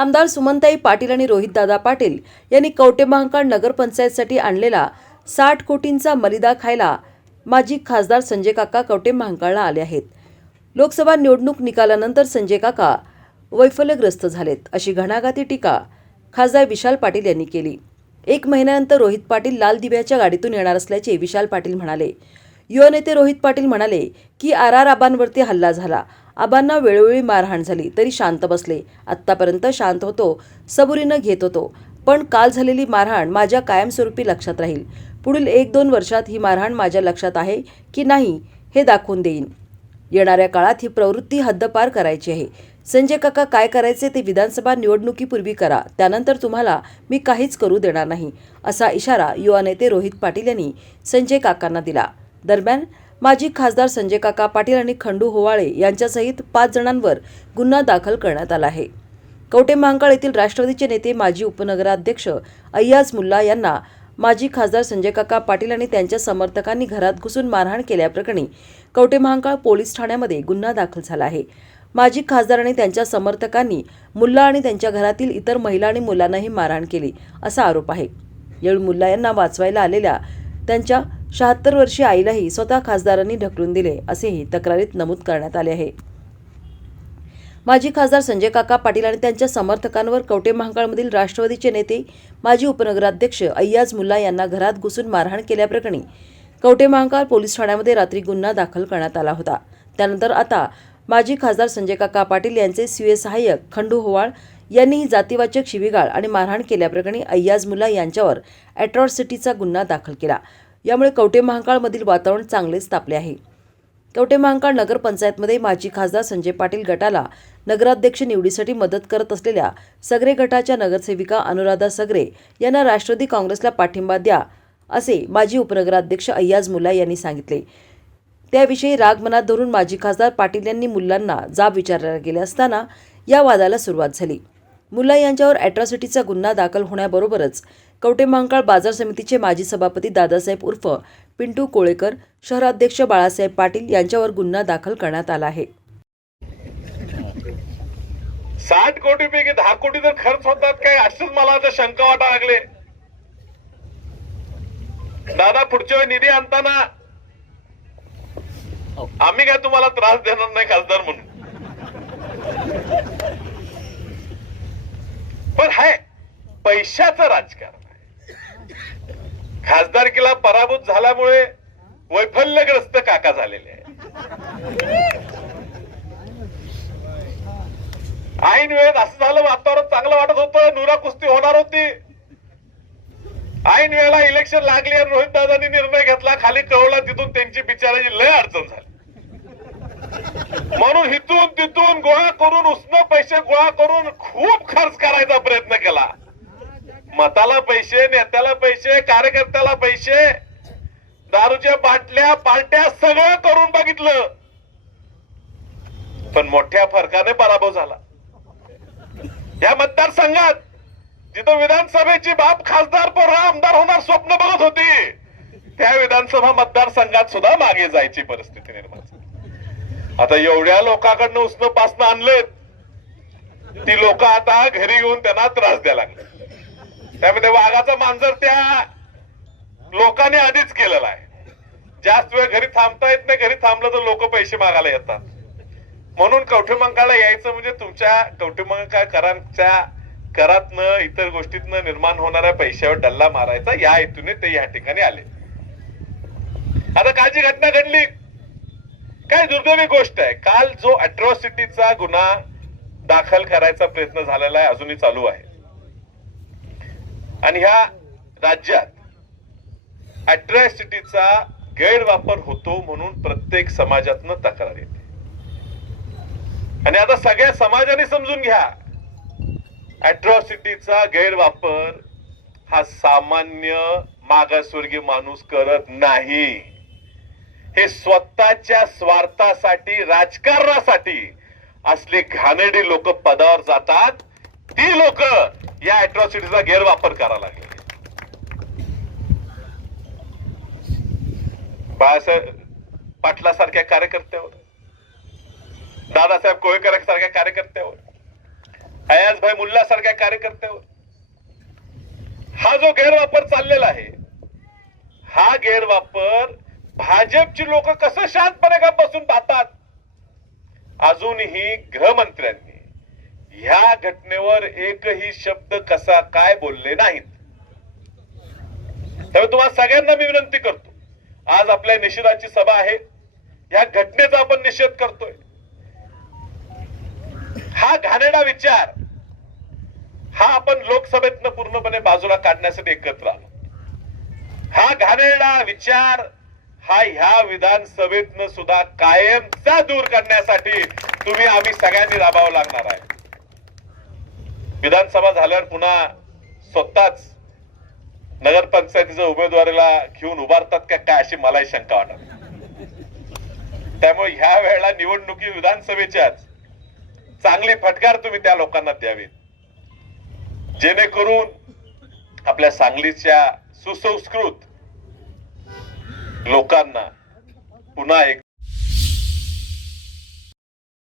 आमदार सुमनताई पाटील आणि रोहितदादा पाटील यांनी कवटेमहांकाळ नगरपंचायतसाठी आणलेला साठ कोटींचा मलिदा खायला माजी खासदार संजय काका कवटेमहांकाळला आले आहेत. लोकसभा निवडणूक निकालानंतर संजय काका वैफल्यग्रस्त झालेत अशी घणाघाती टीका खासदार विशाल पाटील यांनी केली. एक महिन्यानंतर रोहित पाटील लाल दिव्याच्या गाडीतून येणार असल्याचे विशाल पाटील म्हणाले. युवा नेते रोहित पाटील म्हणाले की आर आर आबांवरती हल्ला झाला. आबांना वेळोवेळी मारहाण झाली तरी शांत बसले. आत्तापर्यंत शांत होतो सबुरीनं घेत होतो. पण काल झालेली मारहाण माझ्या कायमस्वरूपी लक्षात राहील. पुढील एक दोन वर्षात ही मारहाण माझ्या लक्षात आहे की नाही हे दाखवून देईन. येणाऱ्या काळात ही प्रवृत्ती हद्दपार करायची आहे. संजय काका काय करायचे ते विधानसभा निवडणुकीपूर्वी करा. त्यानंतर तुम्हाला मी काहीच करू देणार नाही असा इशारा युवा नेते रोहित पाटील यांनी संजय काकांना दिला. दरम्यान माजी खासदार संजय काका पाटील आणि खंडू होवाळे यांच्यासहित पाच जणांवर गुन्हा दाखल करण्यात आला आहे. कवटे महांकाळ येथील राष्ट्रवादीचे नेते माजी उपनगराध्यक्ष अय्याज मुल्ला यांना माजी खासदार संजय काका पाटील आणि त्यांच्या समर्थकांनी घरात घुसून मारहाण केल्याप्रकरणी कवटे महांकाळ पोलीस ठाण्यामध्ये गुन्हा दाखल झाला आहे. माजी खासदार आणि त्यांच्या समर्थकांनी मुल्ला आणि त्यांच्या घरातील इतर महिला आणि मुलांनाही मारहाण केली असा आरोप आहे. यावेळी मुल्ला यांना वाचवायला आलेल्या त्यांच्या शहात्तर वर्षीय आईलाही स्वतः खासदारांनी ढकलून दिले असेही तक्रारीत नमूद करण्यात आले आहे. माजी खासदार संजय काका पाटील आणि त्यांच्या समर्थकांवर कवटे महाकाळमधील राष्ट्रवादीचे नेते माजी उपनगराध्यक्ष अय्याज मुल्ला यांना घरात घुसून मारहाण केल्याप्रकरणी कवटे महाकाळ पोलीस ठाण्यामध्ये रात्री गुन्हा दाखल करण्यात आला होता. त्यानंतर आता माजी खासदार संजय काका पाटील यांचे सीए सहाय्यक खंडू होवाळ यांनीही जातीवाचक शिवीगाळ आणि मारहाण केल्याप्रकरणी अय्याज मुल्ला यांच्यावर अॅट्रॉसिटीचा गुन्हा दाखल केला. यामुळे कवटे महांकाळमधील वातावरण चांगलेच तापले आहे. कवटे महांकाळ नगरपंचायतमध्ये माजी खासदार संजय पाटील गटाला नगराध्यक्ष निवडीसाठी मदत करत असलेल्या सगरे गटाच्या नगरसेविका अनुराधा सगरे यांना राष्ट्रवादी काँग्रेसला पाठिंबा द्या असे माजी उपनगराध्यक्ष अय्याज मुल्ला यांनी सांगितले. त्याविषयी राग मनात धरून माजी खासदार पाटील यांनी मुलांना जाब विचारला गेले असताना या वादाला सुरुवात झाली. मुल्ला यांच्यावर अॅट्रॉसिटीचा गुन्हा दाखल होण्याबरोबरच कवटेमहांकाळ बाजार समितीचे माजी सभापती दादासाहेब उर्फ पिंटू कोळेकर शहराध्यक्ष बाळासाहेब पाटील यांच्यावर गुन्हा दाखल करण्यात आला आहे. साठ कोटी पैकी दहा कोटी जर खर्च होतात काय? अशीच मला आता शंका वाटा लागले. दादा पुढच्या वेळी निधी आणताना आम्ही काय तुम्हाला त्रास देणार नाही खासदार म्हणून पण हाय पैशाचं राजकारण आहे. खासदारकीला पराभूत झाल्यामुळे वैफल्यग्रस्त काका झालेले ऐन वेळेत असं झालं वातावरण चांगलं वाटत होतं नुरा कुस्ती होणार होती. ऐन वेळेला इलेक्शन लागली आणि रोहित दादांनी निर्णय घेतला खाली कळवला तिथून त्यांची बिचाराची लय अडचण झाली. म्हणून इथून तिथून गोळा करून उष्ण पैसे गोळा करून खूप खर्च करायचा प्रयत्न केला. मताला पैसे नेत्याला पैसे कार्यकर्त्याला पैसे दारूच्या बाटल्या पार्ट्या सगळं करून बघितलं. पण मोठ्या फरकाने पराभव झाला. या मतदारसंघात जिथं विधानसभेची बाप खासदार पोरं आमदार होणार स्वप्न बघत होती त्या विधानसभा मतदारसंघात सुद्धा मागे जायची परिस्थिती निर्माण झाली. आता एवढ्या लोकांकडनं उष्ण पासनं आणलेत ती लोक आता घरी येऊन त्यांना त्रास द्यायला लागले त्यामध्ये वाघाचं मांजर त्या लोकांनी आधीच केलेला आहे. जास्त वेळ घरी थांबता येत नाही घरी थांबलं तर लोक पैसे मागायला येतात. म्हणून कौटुंबकाला यायचं म्हणजे तुमच्या कवठेमंकाळकरांच्या करातनं इतर गोष्टीतनं निर्माण होणाऱ्या पैशावर डल्ला मारायचा. या हेतूने ते या ठिकाणी आले. आता कालची घटना घडली. काय दुर्दैवी गोष्ट आहे. काल जो अट्रॉसिटीचा गुन्हा दाखल करायचा प्रयत्न झालेला आहे अजूनही चालू आहे. आणि ह्या राज्यात अट्रॅसिटीचा गैरवापर होतो म्हणून प्रत्येक समाजातनं तक्रार येते. आणि आता सगळ्या समाजाने समजून घ्या अट्रॉसिटीचा गैरवापर हा सामान्य मागासवर्गीय माणूस करत नाही. हे स्वतःच्या स्वार्थासाठी राजकारणासाठी असले घाणेरडी लोक पदावर जातात ती लोक या अॅट्रॉसिटीचा गैरवापर करावा लागेल. बाळासाहेब पाटलासारख्या कार्यकर्त्यावर दादासाहेब कोळेकर सारख्या कार्यकर्त्यावर अयाजभाई मुल्ला सारख्या कार्यकर्त्यावर हा जो गैरवापर चाललेला आहे हा गैरवापर भाजपची लोक कसं शांतपणे का बसून पाहतात अजूनही गृहमंत्र्यांनी. ह्या घटनेवर एकही शब्द कसा काय बोलले नाहीत. त्यामुळे तुम्हाला सगळ्यांना मी विनंती करतो आज आपल्या निषेधाची सभा आहे या घटनेचा आपण निषेध करतोय. हा घाणेरडा विचार हा आपण लोकसभेतनं पूर्णपणे बाजूला काढण्यासाठी एकत्र आलो. हा घाणेरडा विचार हा ह्या विधानसभेतनं सुद्धा कायमचा दूर करण्यासाठी तुम्ही आम्ही सगळ्यांनी राबावं लागणार आहे. विधानसभा झाल्यावर पुन्हा स्वतःच नगरपंचायतीच्या उमेदवारीला घेऊन उभारतात का काय अशी मलाही शंका वाटत त्यामुळे ह्या वेळेला निवडणुकी विधानसभेच्याच चांगली फटकार तुम्ही त्या लोकांना द्यावी जेणेकरून आपल्या सांगलीच्या सुसंस्कृत लोकांना पुन्हा एक